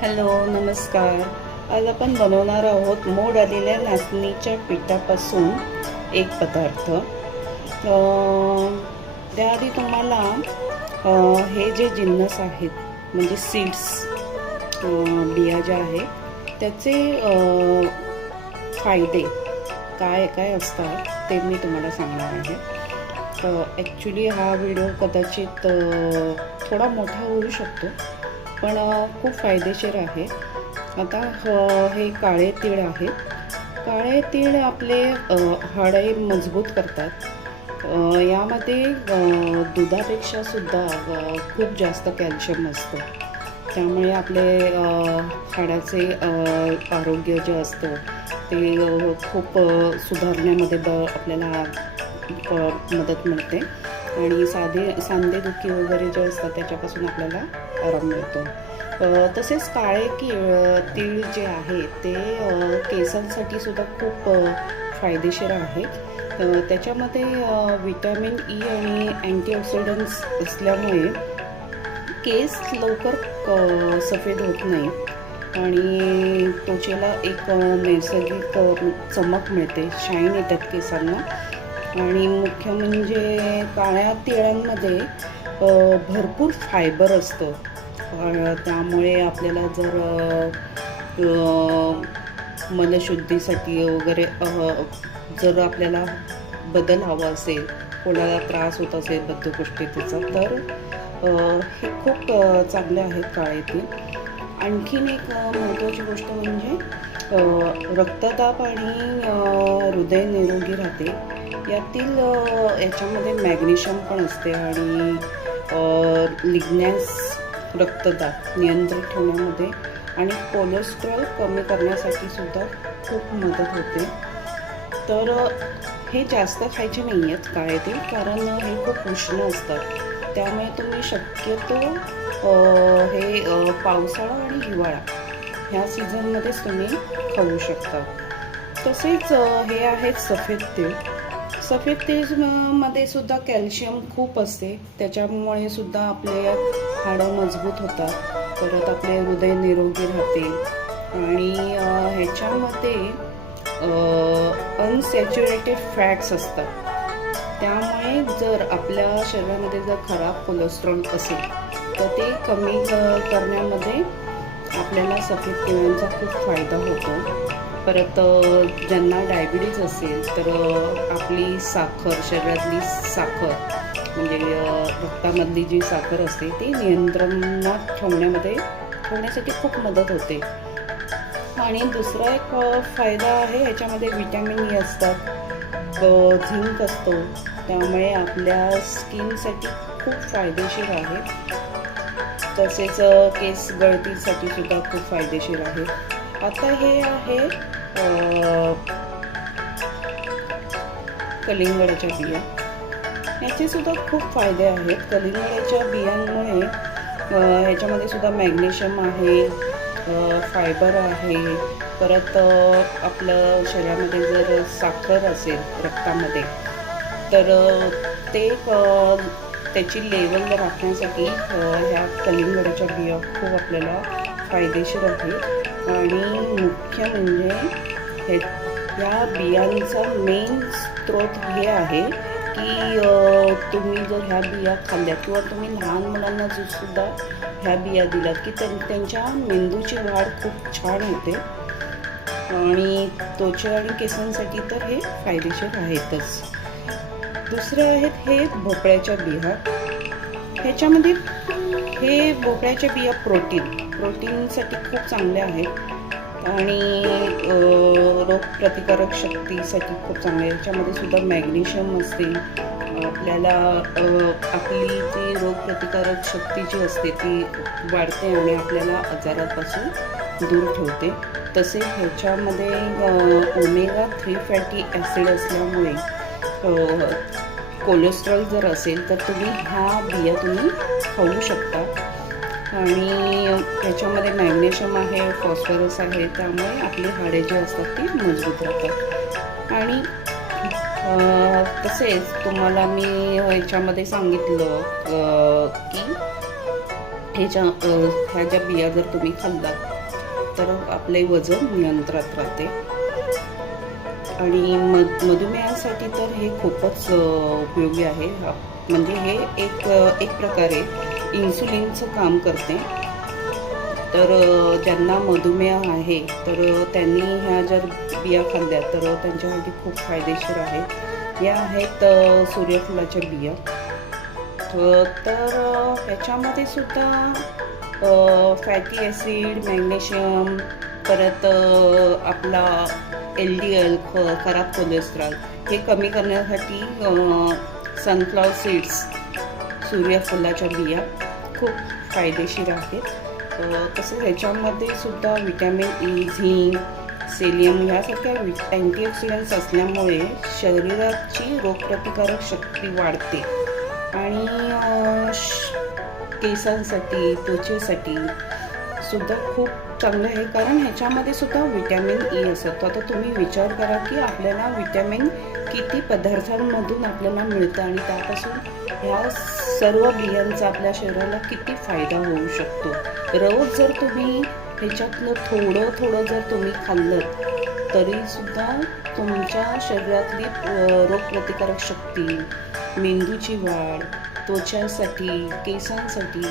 Hello नमस्कार. आज आपण बनवणार आहोत मोड आलेल्या नाचणीच्या पिठापासून एक पदार्थ. त्याआधी तुम्हाला हे जे जिन्नस आहेत म्हणजे सीड्स, बिया ज्या आहेत त्याचे फायदे काय काय असतात ते मी तुम्हाला सांगणार आहे. ॲक्च्युली हा व्हिडिओ कदाचित थोडा मोठा होऊ शकतो पण खूप फायदेशीर आहे. आता हे काळे तीळ आहेत. काळे तीळ आपले हाडे मजबूत करतात. यामध्ये दुधापेक्षा सुद्धा खूप जास्त कॅल्शियम असतं. त्यामुळे आपले हाडाचे आरोग्य जे असतं ते खूप सुधारण्यामध्ये आपल्याला मदत मिळते आणि सांधेदुखी वगैरे जे असतात त्याच्यापासून आपल्याला आराम मिळतो. तसेच काळे तीळ जे आहे ते केसांसाठी सुद्धा खूप फायदेशीर आहे. त्याच्यामध्ये व्हिटॅमिन ई आणि अँटीऑक्सिडंट्स असल्यामुळे केस लवकर सफेद होत नाही आणि त्वचेला एक नैसर्गिक चमक मिळते, शाईन येतात केसांना. आणि मुख्य म्हणजे काळ्या तिळांमध्ये भरपूर फायबर असतं. त्यामुळे आपल्याला जर मनशुद्धीसाठी वगैरे जर आपल्याला बदल हवा असेल, कोणाला त्रास होत असेल बद्धकोष्ठतेचा, तर हे खूप चांगले आहेत काळे तीळ. आणखीन एक महत्त्वाची गोष्ट म्हणजे रक्तदाब आणि हृदय निरोगी राहते. याच्यामध्ये मॅग्नेशियम पण असते आणि लिग्नॅस रक्तदाब नियंत्रित ठेवण्यामध्ये आणि कोलेस्ट्रॉल कमी करण्यासाठी सुद्धा खूप मदत होते. तर हे जास्त खायचे नाही आहेत काळे तीळ, कारण हे खूप उष्ण असतात. त्यामुळे तुम्ही शक्यतो हे पावसाळा आणि हिवाळा ह्या सीझनमध्येच तुम्ही खाऊ शकता. तसेच हे आहेत सफेद तीळ. सफेद तीळमध्ये सुद्धा कॅल्शियम खूप असते. त्याच्यामुळे सुद्धा आपले हाडं मजबूत होतात, परत आपले हृदय निरोगी राहते. आणि ह्याच्यामध्ये अनसॅच्युरेटेड फॅट्स असतात. त्यामुळे जर आपल्या शरीरामध्ये जर खराब कोलेस्ट्रॉल असेल तर ते कमी करण्यामध्ये आपल्याला सफेद तिळांचा खूप फायदा होतो. परत ज्यांना डायबिटीज असेल तर आपली साखर, शरीरातली साखर म्हणजे रक्तामधली जी साखर असते ती नियंत्रणात ठेवण्यासाठी खूप मदत होते. आणि दुसरा एक फायदा आहे, ह्याच्यामध्ये व्हिटॅमिन ई असतात, झिंक असतो. त्यामुळे आपल्या स्किनसाठी खूप फायदेशीर आहे. तसेच केस गळतीसाठी सुद्धा खूप फायदेशीर आहे. आता हे आहे कलिंगडाच्या बिया. याचे सुद्धा खूप फायदे आहेत. कलिंगडाच्या बियांमुळे ह्याच्यामध्ये सुद्धा मॅग्नेशियम आहे, फायबर आहे. परत आपलं शरीरामध्ये जर साखर असेल रक्तामध्ये तर त्याची लेवल राखण्यासाठी ह्या कलिंगडाच्या बिया खूप आपल्याला फायदेशीर आहेत. आणि मुख्य म्हणजे या बियांचा मेन स्रोत हे आहे की तुम्ही जर ह्या बिया खाल्ल्या किंवा तुम्ही लहान मुलांना सुद्धा ह्या बिया दिल्यात की त्यांच्या मेंदूची वाढ खूप छान होते. आणि त्वचा आणि केसांसाठी तर हे फायदेशीर आहेतच. दुसरे आहेत हे भोपळ्याच्या बिया. ह्याच्यामध्ये हे भोपळ्याच्या बिया प्रोटीनसाठी खूप चांगले आहेत आणि रोगप्रतिकारक शक्तीसाठी खूप चांगले. याच्यामध्ये सुद्धा मॅग्नेशियम असते. आपल्याला आपली जी रोगप्रतिकारक शक्ती जी असते ती वाढते आणि आपल्याला आजारापासून दूर ठेवते. तसेच ह्याच्यामध्ये ओमेगा 3 फॅटी ॲसिड असल्यामुळे कोलेस्ट्रॉल जर असेल तर तुम्ही ह्या बिया खाऊ शकता. आणि ह्याच्यामध्ये मॅग्नेशियम आहे, फॉस्फरस आहे. त्यामुळे आपली हाडे जी असतात ती मजबूत राहतात. आणि तसेच तुम्हाला मी ह्याच्यामध्ये सांगितलं की ह्या ज्या बिया जर तुम्ही खाल्लात तर आपले वजन नियंत्रणात राहते. आणि मधुमेहासाठी तर हे खूपच उपयोगी आहे. म्हणजे हे एक प्रकारे इन्सुलिनचं काम करते. तर ज्यांना मधुमेह आहे तर त्यांनी ह्या जर बिया खाल्ल्या तर त्यांच्यासाठी खूप फायदेशीर आहे. या आहेत सूर्यफुलाच्या बिया. तर ह्याच्यामध्ये सुद्धा फॅटी ॲसिड, मॅग्नेशियम, परत आपला LDL खराब कोलेस्ट्रॉल हे कमी करण्यासाठी सनफ्लॉवर सीड्स, सूर्यफुलाच्या बिया खूप फायदेशीर आहेत. तसेच ह्याच्यामध्ये सुद्धा विटॅमिन E, झिंक, सेलियम यासारख्या अँटीऑक्सिडंट्स असल्यामुळे शरीराची रोगप्रतिकारक शक्ती वाढते आणि केसांसाठी, त्वचेसाठी सुद्धा खूप चांगलं आहे. कारण ह्याच्यामध्ये सुद्धा विटॅमिन E असतं. आता तुम्ही विचार करा की आपल्याला विटॅमिन किती पदार्थांमधून आपल्याला मिळतं आणि त्यापासून ह्या सर्व बियांचा आपल्या शरीराला किती फायदा होऊ शकतो. रोज जर तुम्ही ह्याच्यातलं थोडं जर तुम्ही खाल्लं तरीसुद्धा तुमच्या शरीरातली रोगप्रतिकारक शक्ती, मेंदूची वाढ, त्वचासाठी, केसांसाठी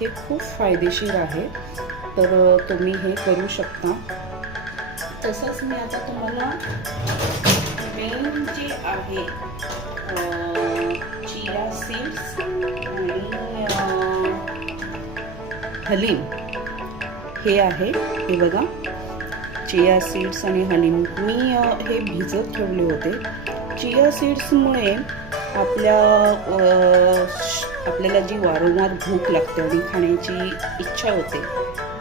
हे खूप फायदेशीर आहे. तर तुम्ही हे करू शकता. तसंच मी आता तुम्हाला मेन जे आहे चिया सीड्स आणि हलीम हे आहे. हे बघा, चिया सीड्स आणि हलीम मी हे भिजत ठेवले होते. चिया सीड्समुळे आपल्याला जी वारंवार भूक लागते आणि खाण्याची इच्छा होते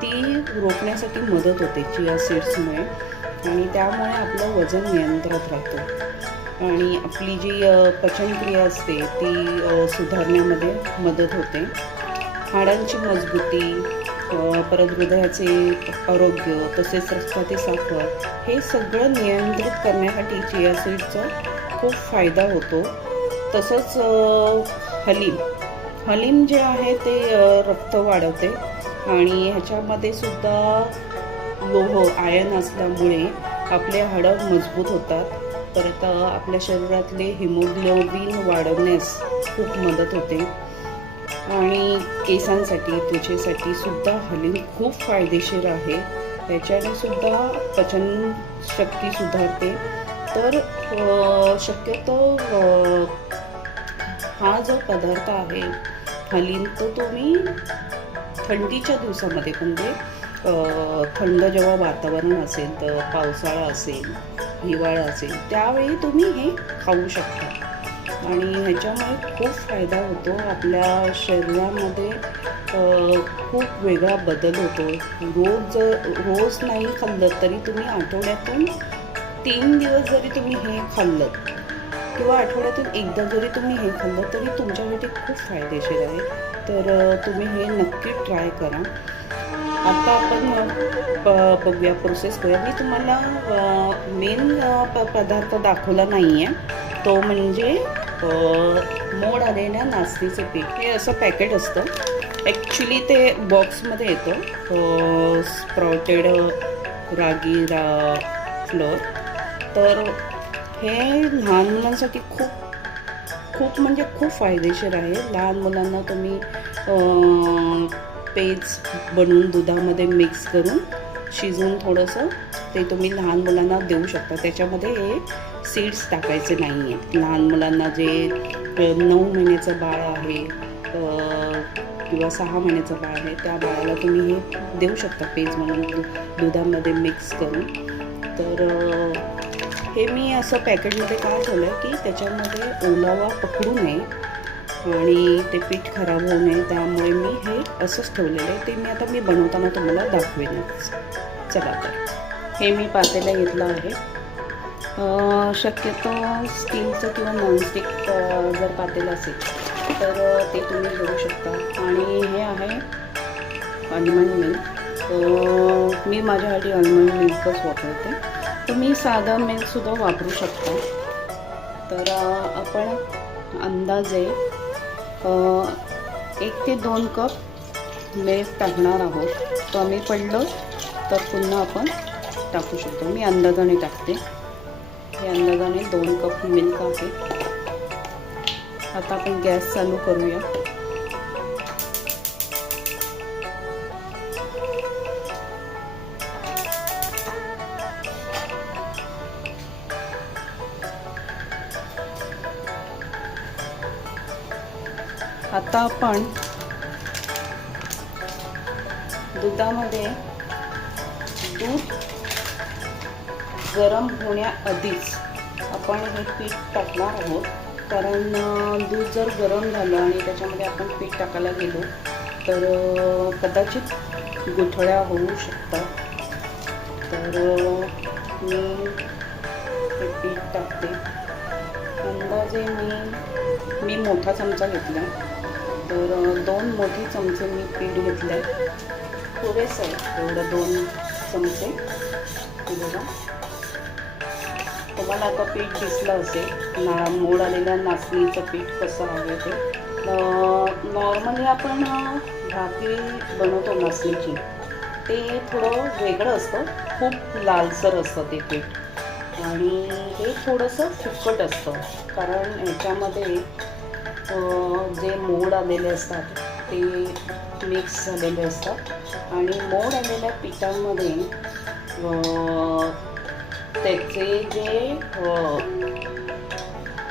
ती रोखण्यासाठी मदत होते चिया सीड्समुळे. आणि त्यामुळे आपलं वजन नियंत्रणात राहतं आणि आपली जी पचनक्रिया असते ती सुधारण्यामध्ये मदत होते. हाडांची मजबूती, परत हृदयाचे आरोग्य, तसेच रक्तातील साखर हे सगळं नियंत्रित करण्यासाठी चिया सीड्सचा खूप फायदा होतो. तसंच हलीम जे आहे ते रक्त वाढवते आणि ह्याच्यामध्ये सुद्धा आयर्न असल्यामुळे आपले हाडं मजबूत होतात. परत आपल्या शरीरातले हिमोग्लोबिन वाढवण्यास खूप मदत होते. आणि केसांसाठी, त्वचेसाठी सुद्धा हलीम खूप फायदेशीर आहे. त्याच्याने सुद्धा पचनशक्ती सुधारते. तर शक्यतो हा जो पदार्थ आहे हलीम तो तुम्ही थंडीच्या दिवसामध्ये, म्हणजे थंड जेव्हा वातावरण असेल, तर पावसाळा असेल, हिवाळा असेल, त्यावेळी तुम्ही हे खाऊ शकता. आणि ह्याच्यामुळे खूप फायदा होतो. आपल्या शरीरामध्ये खूप वेगळा बदल होतो. रोज नाही खाल्लं तरी तुम्ही आठवड्यातून 3 दिवस जरी तुम्ही हे खाल्लं किंवा आठवड्यातून एकदा जरी तुम्ही हे खाल्लं तरी तुमच्यासाठी खूप फायदेशीर आहे. तर तुम्ही हे नक्की ट्राय करा. आता आपण बघूया, प्रोसेस करूया. मी तुम्हाला मेन पदार्थ दाखवला नाही आहे, तो म्हणजे मोड आलेल्या नाचणीचे पीठ. हे असं पॅकेट असतं. ॲक्च्युली ते बॉक्समध्ये येतं, स्प्राउटेड रागी फ्लोअर. तर हे लहान मुलांसाठी खूप म्हणजे खूप फायदेशीर आहे. लहान मुलांना तुम्ही पेज बनवून दुधामध्ये मिक्स करून शिजवून थोडंसं ते तुम्ही लहान मुलांना देऊ शकता. त्याच्यामध्ये हे सीड्स टाकायचे नाही आहेत. लहान मुलांना जे 9 महिन्याचं बाळ आहे किंवा 6 महिन्याचं बाळ आहे त्या बाळाला तुम्ही हे देऊ शकता पेज म्हणून दुधामध्ये मिक्स करून. तर हे मी असं पॅकेटमध्ये काय ठेवलं आहे की त्याच्यामध्ये ओलावा पकडू नये आणि ते पीठ खराब होऊ नये, त्यामुळे मी हे असंच ठेवलेलं आहे. ते आता मी बनवताना तुम्हाला दाखवेनच. चला, तर हे मी पातेलं घेतलं आहे. शक्यतो स्टीलचं किंवा नॉनस्टिक जर पातेलं असेल तर ते तुम्ही घेऊ शकता. आणि हे आहे आल्मंड मिल्क. मी माझ्यासाठी आल्मंड मिल्कच वापरते. तुम्ही साधा मिल्कसुद्धा वापरू शकता. तर आपण अंदाजे 1 ते 2 कप मिल्क टाकणार आहोत. कमी पडलं तर पुन्हा आपण टाकू शकतो. मी अंदाजाने टाकते. हे अंदाजाने 2 कप मिल्क आहे. आता आपण गॅस चालू करूया. आता आपण दुधामध्ये दूध गरम होण्याआधीच आपण हे पीठ टाकणार आहोत. कारण दूध जर गरम झालं आणि त्याच्यामध्ये आपण पीठ टाकायला गेलो तर कदाचित गुठळ्या होऊ शकतात. तर मी हे पीठ टाकते. अंदाजे मी मोठा चमचा घेतला, तर 2 मोठी चमचे मी पीठ घेतले. पुरेसं आहे एवढं 2 चमचे. बघा, तुम्हाला आता पीठ दिसलं असेल मोड आलेलं नाचणीचं पीठ कसं आहे ते. नॉर्मली आपण भाकरी बनवतो नाचणीची, ते थोडं वेगळं असतं. खूप लालसर असतं ते पीठ आणि हे थोडंसं फिक्कट असतं. कारण ह्याच्यामध्ये जे मोड आलेले असतात ते मिक्स झालेले असतात आणि मोड आलेल्या पिठांमध्ये त्याचे जे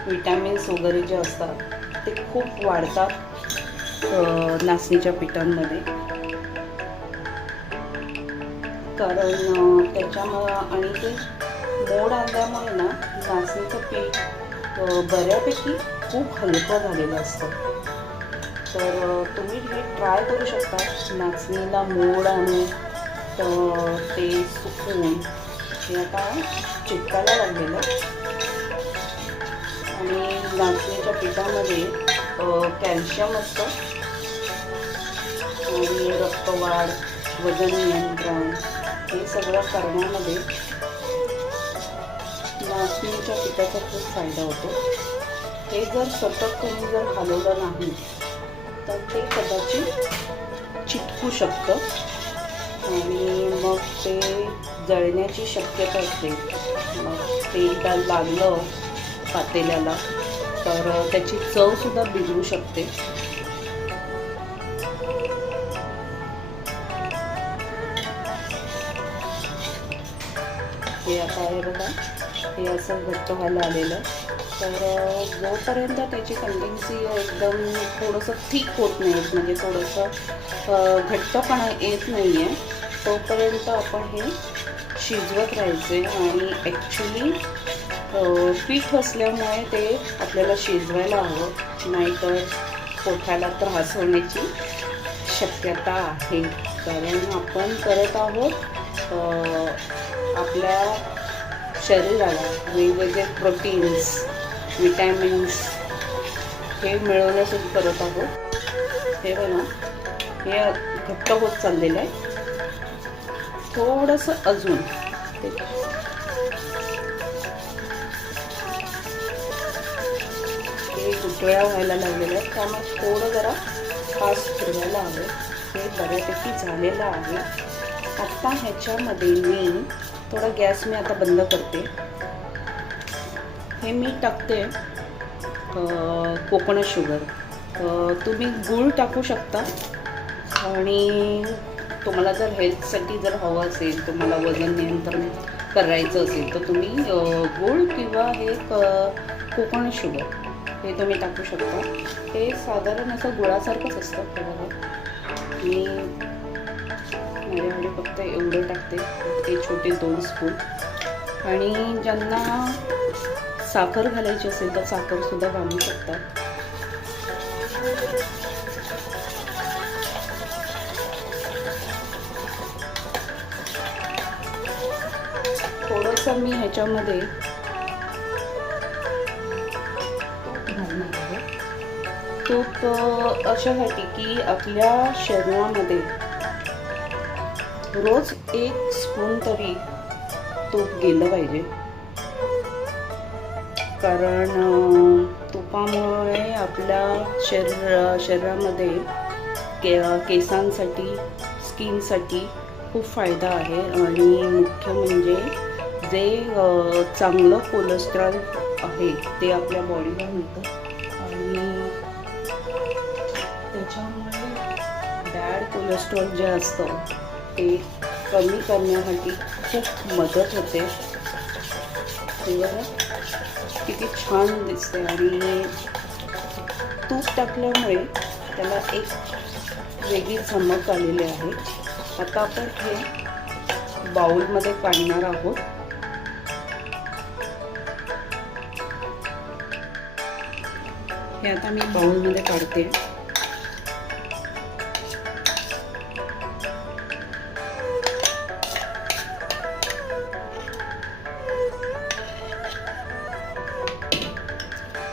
विटॅमिन्स वगैरे जे असतात ते खूप वाढतात नाचणीच्या पिठांमध्ये. कारण त्याच्यामुळं आणि ते मोड आणल्यामुळे ना नाचणीचं पीठ बऱ्यापैकी खूप हलकं झालेलं असतं. तर तुम्ही हे ट्राय करू शकता. नाचणीला मोड आणून ते सुकवून हे आता चिटकायला लागलेलं आणि नाचणीच्या पिठामध्ये कॅल्शियम असतं आणि रक्तवाढ, वजन नियंत्रण हे सगळं करण्यामध्ये नाचणीच्या पिठाचा खूप फायदा होतो. हे जर सतत तुम्ही जर हलवलं नाही तर ते कदाचित चिटकू शकतं आणि मग ते जळण्याची शक्यता असते. मग ते एकदा लागलं पातेल्याला तर त्याची चवसुद्धा बिघडू शकते. हे आता आहे बघा, हे असं घट्ट व्हायला आलेलं. तर जोपर्यंत त्याची कंसिस्टन्सी एकदम थोडंसं थिक होत नाही, म्हणजे थोडंसं घट्टपणा येत नाही आहे, तोपर्यंत आपण हे शिजवत राहायचे. आणि ॲक्च्युली पीठ असल्यामुळे ते आपल्याला शिजवायला हवं, नाहीतर पोटाला त्रास होण्याची शक्यता आहे. कारण आपण करत आहोत आपल्या शरीराला वेगवेगळे प्रोटीन्स, विटॅमिन्स हे मिळवण्यासाठी करत आहोत. हे बघा, हे घट्ट होत चाललेलं आहे. थोडंसं अजून हे गुठळ्या व्हायला लागलेलं आहे, त्यामुळे थोडं जरा फास्ट फिरवायला हवं. हे बऱ्यापैकी झालेलं आहे. आता ह्याच्यामध्ये मी थोडा गॅस आता बंद करते. हे मी टाकते कोकोनट शुगर. तुम्ही गूळ टाकू शकता आणि तुम्हाला जर हेल्थसाठी जर हवं असेल, तुम्हाला वजन नियंत्रण करायचं असेल तर तुम्ही गूळ किंवा हे कोकोनट शुगर हे तुम्ही टाकू शकता. हे साधारण असं गुळासारखंच असतं. बघा, मी माझ्याकडे फक्त एवढं टाकते, ते छोटे 2 स्पून. आणि ज्यांना साखर घालायची असेल तर साखरसुद्धा घालू शकतात. थोडंसं मी ह्याच्यामध्ये तूप अशासाठी की आपल्या शरीरामध्ये रोज 1 स्पून तरी तूप गेलं पाहिजे. कारण तुपामुळे आपल्या शरीरामध्ये केसांसाठी, स्किनसाठी खूप फायदा आहे. आणि मुख्य म्हणजे जे चांगलं कोलेस्ट्रॉल आहे ते आपल्या बॉडीला मिळतं आणि त्याच्यामुळे बॅड कोलेस्ट्रॉल जे असतं ते कमी करण्यासाठी खूप मदत होते. किती छान दिसते आणि तूप टाकल्यामुळे त्याला एक वेगळी चमक आलेली आहे. आता आपण हे बाउलमध्ये काढणार आहोत. हे आता मी बाउलमध्ये काढते.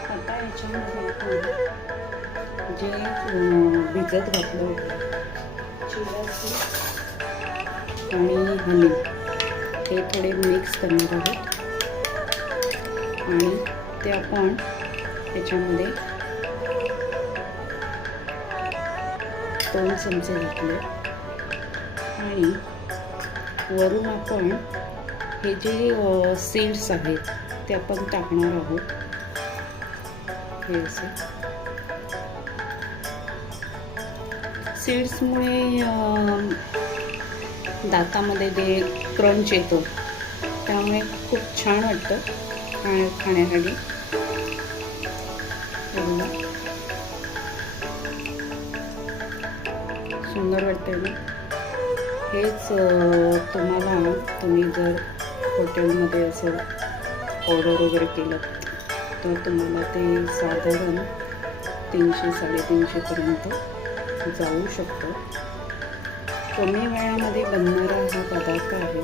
आता याच्यामध्ये जे भिजत घातलं होतं चियाची आणि हनी हे थोडे मिक्स करणार आहोत आणि ते आपण त्याच्यामध्ये 2 चमचे घातले आणि वरून आपण हे जे सीड्स आहेत ते आपण टाकणार आहोत. हे असे सीड्समुळे दातामध्ये जे क्रंच येतो त्यामुळे खूप छान वाटतं खाण्यासाठी. सुंदर वाटते ना. हेच तुम्ही जर हॉटेलमध्ये असं ऑर्डर वगैरे केलं तर तुम्हाला ते साधारण 300-350 पर्यंत जाऊ शकतं. कमी वेळामध्ये बनणारा हा पदार्थ आहे.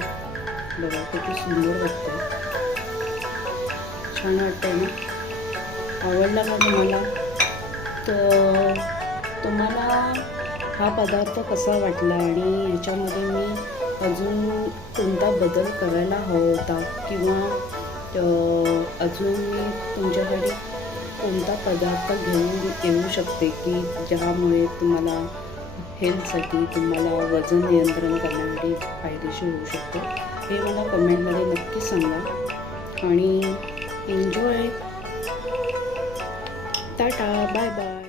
बघा किती सुंदर वाटतं, छान वाटतं ना. आवडला का तुम्हाला? तर तुम्हाला हा पदार्थ कसा वाटला आणि ह्याच्यामध्ये मी अजून कोणता बदल करायला हवा होता किंवा अजून मी तुमच्यासाठी कोणता पदार्थ घेऊन येऊ शकते की ज्यामुळे तुम्हाला हेल्थसाठी, तुम्हाला वजन नियंत्रण करण्यासाठी फायदेशीर होऊ शकतो, हे मला कमेंटमध्ये नक्की सांगा. आणि एन्जॉय. Tata, bye bye.